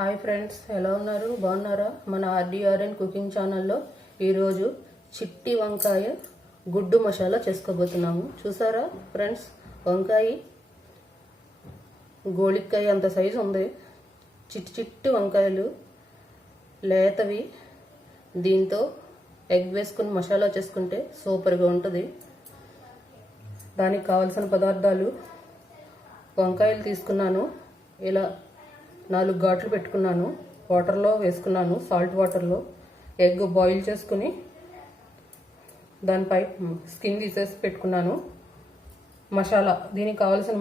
Hi friends, ఎలా ఉన్నారు? బాగున్నారా? మన ఆర్డీఆర్ఎన్ కుకింగ్ ఛానల్లో ఈరోజు చిట్టి వంకాయ గుడ్డు మసాలా చేసుకోబోతున్నాము. చూసారా ఫ్రెండ్స్, వంకాయ గోళిక్కాయ అంత సైజు ఉంది. చిట్టి వంకాయలు లేతవి. దీంతో ఎగ్ వేసుకుని మసాలా చేసుకుంటే సూపర్గా ఉంటుంది. దానికి కావాల్సిన పదార్థాలు: వంకాయలు తీసుకున్నాను, ఇలా 4 ఘాట్లు పెట్టుకున్నాను, వాటర్లో వేసుకున్నాను, సాల్ట్ వాటర్లో. ఎగ్ బాయిల్ చేసుకుని దానిపై స్కిన్ తీసేసి పెట్టుకున్నాను. మసాలా, దీనికి కావాల్సిన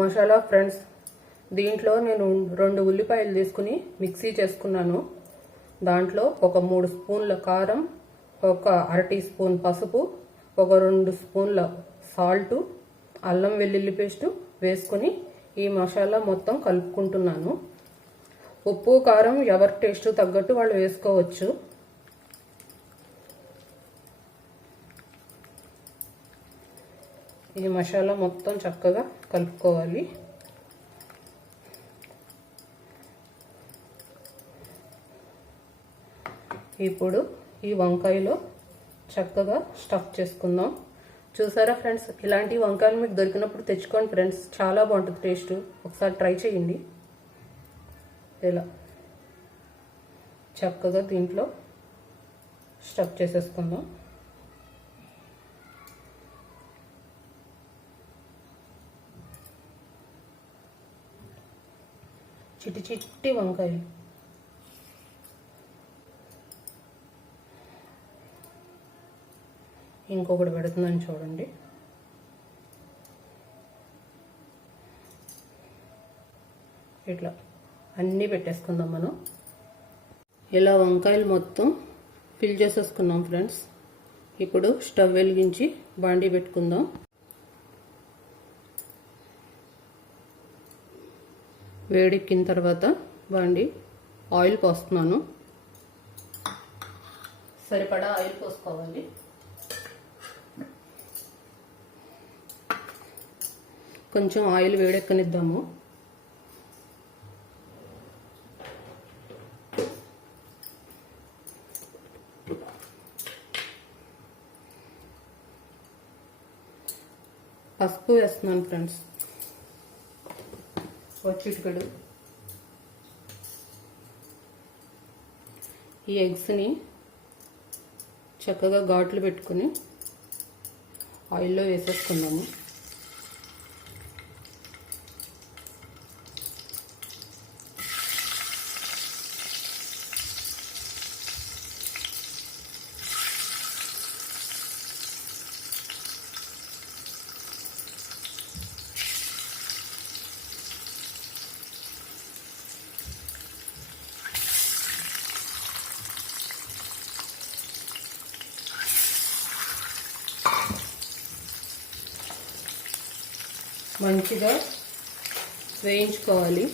మసాలా ఫ్రెండ్స్, దీంట్లో నేను 2 ఉల్లిపాయలు తీసుకుని మిక్సీ చేసుకున్నాను. దాంట్లో ఒక 3 స్పూన్ల కారం, ఒక అర టీ స్పూన్ పసుపు, ఒక 2 స్పూన్ల సాల్టు, అల్లం వెల్లుల్లి పేస్టు వేసుకుని ఈ మసాలా మొత్తం కలుపుకుంటున్నాను. ఉప్పు కారం ఎవరి టేస్ట్ తగ్గట్టు వాళ్ళు వేసుకోవచ్చు. ఈ మసాలా మొత్తం చక్కగా కలుపుకోవాలి. ఇప్పుడు ఈ వంకాయలో చక్కగా స్టఫ్ చేసుకుందాం. చూసారా ఫ్రెండ్స్, ఇలాంటి వంకాయలు మీకు దొరికినప్పుడు తెచ్చుకోండి ఫ్రెండ్స్, చాలా బాగుంటుంది టేస్ట్. ఒకసారి ట్రై చేయండి. ఇలా చక్కగా దీంట్లో స్టఫ్ చేసేసుకుందాం. చిట్టి వంకాయలు. ఇంకొకటి పెడుతుందని చూడండి. ఇట్లా అన్నీ పెట్టేసుకుందాం మనం. ఇలా వంకాయలు మొత్తం ఫిల్ చేసేసుకున్నాం ఫ్రెండ్స్. ఇప్పుడు స్టవ్ వెలిగించి బాండీ పెట్టుకుందాం. వేడెక్కిన తర్వాత బాండీ ఆయిల్ పోస్తున్నాను. సరిపడా ఆయిల్ పోసుకోవాలి. కొంచెం ఆయిల్ వేడెక్కనిద్దాము. పసుపు వేస్తున్నాను ఫ్రెండ్స్, చిటికెడు. ఈ ఎగ్స్ని చక్కగా ఘాట్లు పెట్టుకుని ఆయిల్లో వేసేసుకున్నాము. మంచిగా వేయించుకోవాలి.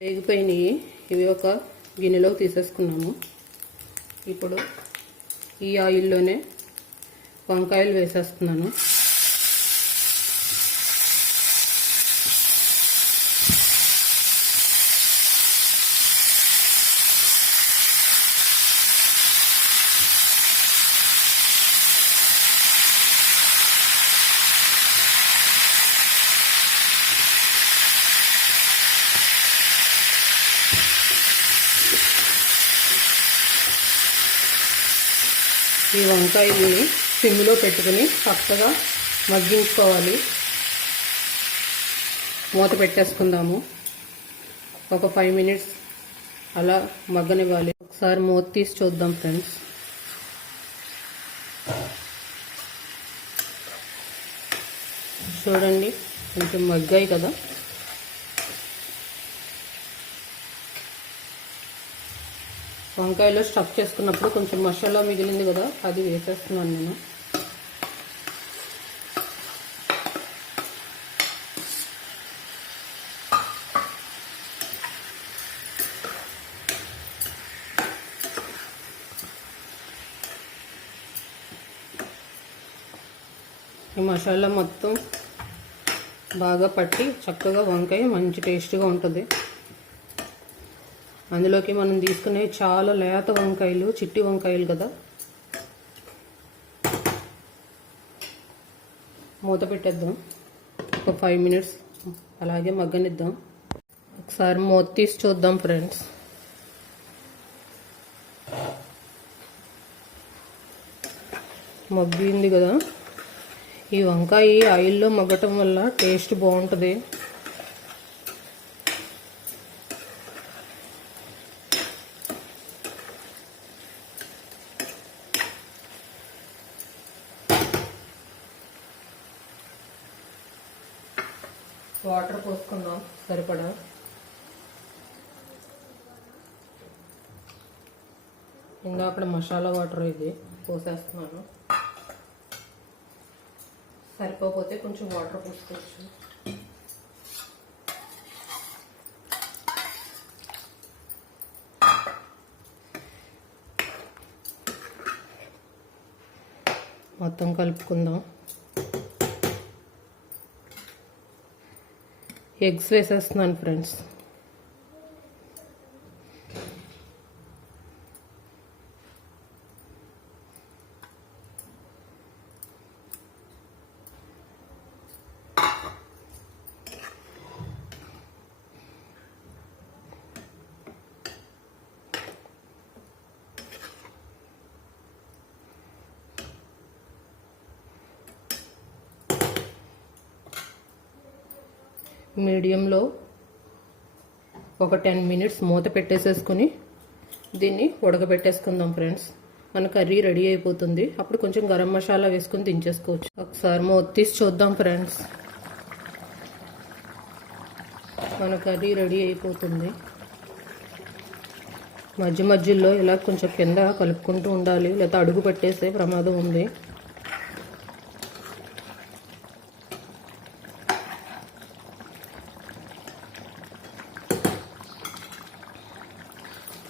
వేగిపోయినాయి. ఇవి ఒక గిన్నెలోకి తీసేసుకున్నాము. ఇప్పుడు ఈ ఆయిల్లోనే వంకాయలు వేసేస్తున్నాను. ఈ వంకాయల్ని సిమ్లో పెట్టుకుని చక్కగా మగ్గించుకోవాలి. మూత పెట్టేసుకుందాము. ఒక 5 మినిట్స్ అలా మగ్గనివ్వాలి. ఒకసారి మూత తీసి చూద్దాం ఫ్రెండ్స్. చూడండి, కొంచెం మగ్గాయి కదా. వంకాయలో స్టఫ్ చేసుకున్నప్పుడు కొంచెం మసాలా మిగిలింది కదా, అది వేసేస్తున్నాను నేను. ఈ మసాలా మొత్తం బాగా పట్టి చక్కగా వంకాయ మంచి టేస్ట్గా ఉంటుంది. అందులోకి మనం తీసుకునే చాలా లేత వంకాయలు, చిట్టి వంకాయలు కదా. మూత పెట్టేద్దాం, ఒక 5 మినిట్స్ అలాగే మగ్గనిద్దాం. ఒకసారి మూత తీసి చూద్దాం ఫ్రెండ్స్. మగ్గింది కదా. ఈ వంకాయ ఆయిల్లో మగ్గటం వల్ల టేస్ట్ బాగుంటుంది. వాటర్ పోసుకుందాం సరిపడా. ఇందాక మసాలా వాటర్ ఇది పోసేస్తున్నాను. సరిపోతే కొంచెం వాటర్ పోసుకోవచ్చు. మొత్తం కలుపుకుందాం. ఎగ్స్ వేసేస్తున్నాను ఫ్రెండ్స్. మీడియంలో ఒక 10 మినిట్స్ మూత పెట్టేసేసుకుని దీన్ని ఉడకబెట్టేసుకుందాం ఫ్రెండ్స్. మన కర్రీ రెడీ అయిపోతుంది. అప్పుడు కొంచెం గరం మసాలా వేసుకుని దించేసుకోవచ్చు. ఒకసారి మూత తీసి చూద్దాం ఫ్రెండ్స్. మన కర్రీ రెడీ అయిపోతుంది. మధ్య మధ్యలో ఇలా కొంచెం కింద కలుపుకుంటూ ఉండాలి, లేదా అడుగు పెట్టేసే ప్రమాదం ఉంది.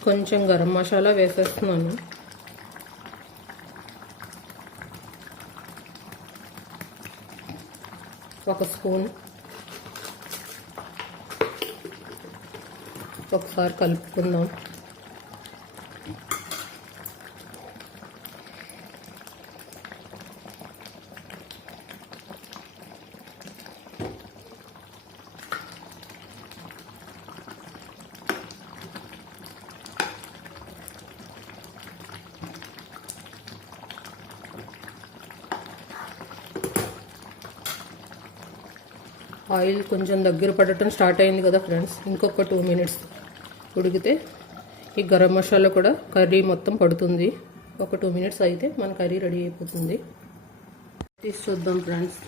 కొంచెం గరం మసాలా వేసేస్తున్నాను. ఒక స్పూన్. ఒకసారి కలుపుకుందాం. ఆయిల్ కొంచెం దగ్గర పడటం స్టార్ట్ అయింది కదా ఫ్రెండ్స్. ఇంకొక 2 మినిట్స్ ఉడికితే ఈ గరం మసాలా కూడా కర్రీ మొత్తం పడుతుంది. ఒక 2 మినిట్స్ అయితే మన కర్రీ రెడీ అయిపోతుంది. తీసి చూద్దాం ఫ్రెండ్స్.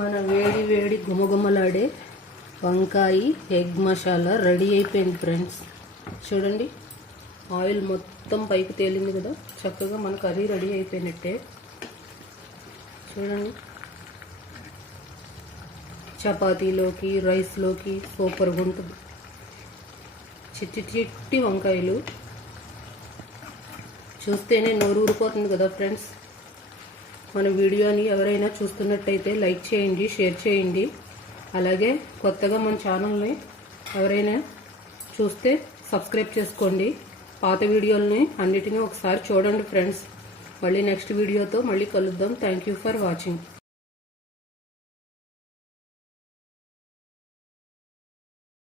మన వేడి వేడి గుమగుమలాడే వంకాయ ఎగ్ మసాలా రెడీ అయిపోయింది ఫ్రెండ్స్. చూడండి, ఆయిల్ మొత్తం పైకి తేలింది కదా. చక్కగా మన కర్రీ రెడీ అయిపోయినట్టే. చూడండి, చపాతీలోకి, రైస్లోకి సూపర్గా ఉంటుంది. చిట్టి చిట్టి వంకాయలు చూస్తేనే నోరు ఊరిపోతుంది కదా ఫ్రెండ్స్. మన వీడియోని ఎవరైనా చూస్తున్నట్టయితే లైక్ చేయండి, షేర్ చేయండి. అలాగే కొత్తగా మన ఛానల్ని ఎవరైనా చూస్తే సబ్స్క్రైబ్ చేసుకోండి. పాత వీడియోలని అన్నిటినీ ఒకసారి చూడండి ఫ్రెండ్స్. మళ్ళీ నెక్స్ట్ వీడియోతో మళ్ళీ కలుద్దాం. Thank you for watching.